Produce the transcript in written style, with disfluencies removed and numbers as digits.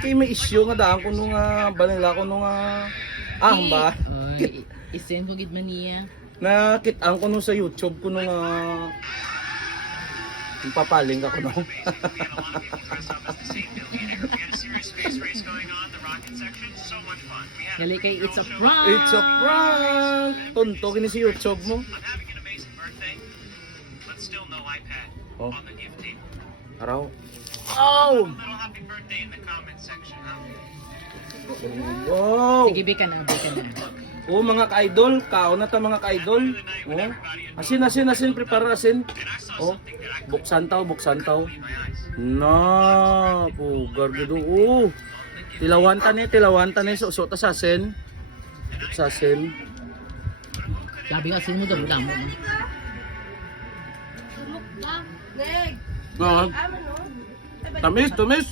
Kaya may issue nga daan ko nung banila ko nung ba? Isen ko gid man niya. Nakitaan ko nung sa YouTube ko nung papaling ka ko nung. Gali kay it's a prank. It's a prank! Tonto kini si YouTube mo. Oh. Araw. Oh! Wow! Sige, bika na. Oh, mga ka-idol, kaon na ta mga ka-idol. Oh. Asin, prepare asin. Oh. Buksan taw. Na, pugar gido. Oh. Tilawan ta ni so ta sa asin. Sa asin. Labi ka sin mo damo. Ah. Tamis.